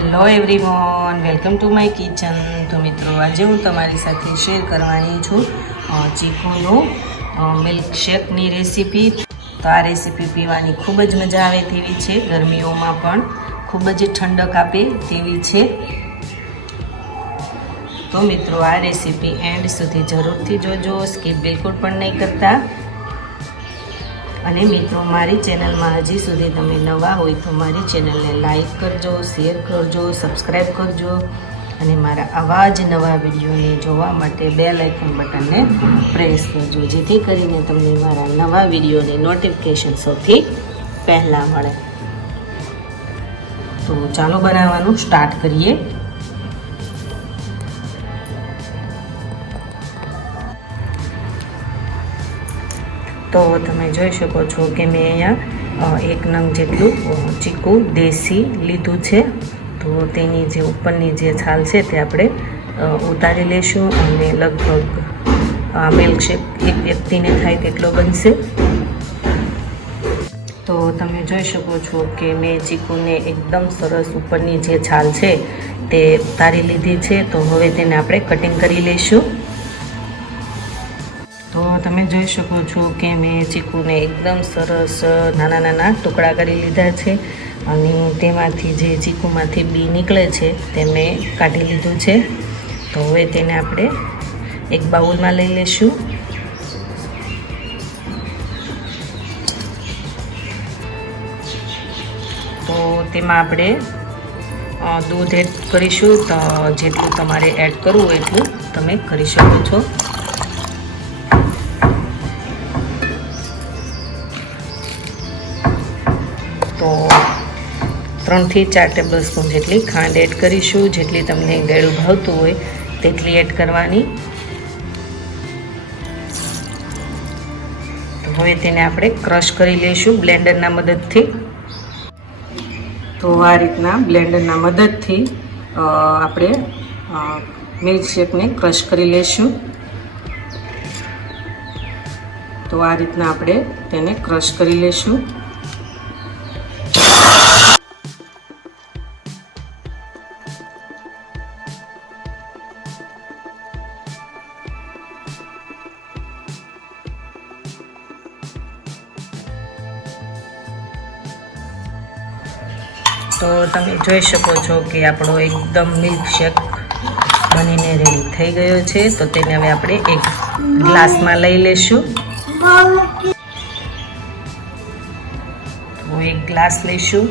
Hello everyone welcome to my kitchen તો મિત્રો, આજે હું તમારી સાથે શેર કરવાની છું ચીકુનું મિલ્કશેકની રેસીપી તો આ રેસીપી પીવાની ખૂબ જ મજા આવે તેવી છે. ગરમીઓમાં પણ ખૂબ જ ઠંડક આપે તેવી છે. તો મિત્રો, આ રેસીપી એન્ડ સુધી જરૂરથી જોજો સ્કીપ બિલકુલ પણ નહીં કરતા. અને મિત્રો, મારી ચેનલમાં હજી સુધી તમે નવા હોય તો મારી ચેનલને લાઈક કરજો, શેર કરજો સબસ્ક્રાઈબ કરજો અને મારા આવા જ નવા વિડીયોને જોવા માટે બેલ આઇકન બટનને પ્રેસ કરજો, જેથી કરીને તમને મારા નવા વિડીયોની નોટિફિકેશન સૌથી પહેલાં મળે. તો ચાલો બનાવવાનું સ્ટાર્ટ કરીએ. તો તમે જોઈ શકો છો કે મેં અહીંયા એક નંગ જેટલું ચીકુ દેશી લીધું છે. તો તેની જે ઉપરની જે છાલ છે તે આપણે ઉતારી લેશું અને લગભગ મિલ્કશેક એક વ્યક્તિને થાય તેટલો બનશે. તો તમે જોઈ શકો છો કે મેં ચીકુને એકદમ સરસ ઉપરની જે છાલ છે તે ઉતારી લીધી છે. તો હવે તેને આપણે કટિંગ કરી લઈશું તમે જોઈ શકો છો કે મેં ચીકુને એકદમ સરસ, નાના નાના ટુકડા કરી લીધા છે અને તેમાંથી જે ચીકુમાંથી બી નીકળે છે તે મેં કાઢી લીધું છે. તો હવે તેને આપણે એક બાઉલમાં લઈ લઈશું તો તેમાં આપણે દૂધ એડ કરીશું. તો જેટલું તમારે એડ કરવું એટલું તમે કરી શકો છો. તો ત્રણથી ચાર ટેબલ સ્પૂન જેટલી ખાંડ એડ કરીશું. જેટલી તમને ગળું ભાવતું હોય તેટલી એડ કરવાની. હવે તેને આપણે ક્રશ કરી લઈશું બ્લેન્ડરના મદદથી. તો આ રીતના બ્લેન્ડરના મદદથી આપણે મિલ્કશેકને ક્રશ કરી લઈશું. તો આ રીતના આપણે તેને ક્રશ કરી લઈશું. તો તમે જોઈ શકો છો કે આપણો એકદમ મિલ્કશેક બનીને રેડી થઈ ગયો છે. તો તેને હવે આપણે એક ગ્લાસમાં લઈ લેશું. તો એક ગ્લાસ લઈશું.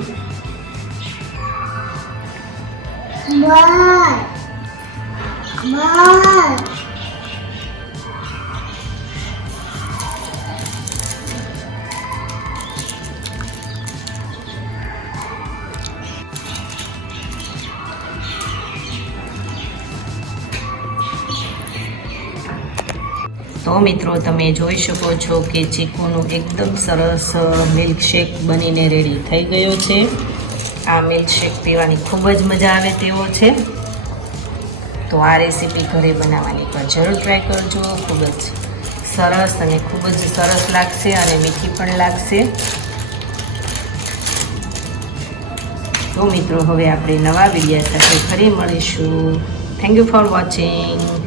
તો મિત્રો, તમે જોઈ શકો છો કે ચીકુનું એકદમ સરસ મિલ્કશેક બનીને રેડી થઈ ગયો છે. આ મિલ્કશેક પીવાની ખૂબ જ મજા આવે તેવો છે. તો આ રેસીપી ઘરે બનાવવાની પણ જરૂર ટ્રાય કરજો. ખૂબ જ સરસ અને ખૂબ જ સરસ લાગશે અને મીઠી પણ લાગશે. તો મિત્રો, હવે આપણે નવા વિડીયા સાથે ફરી મળીશું. Thank you for watching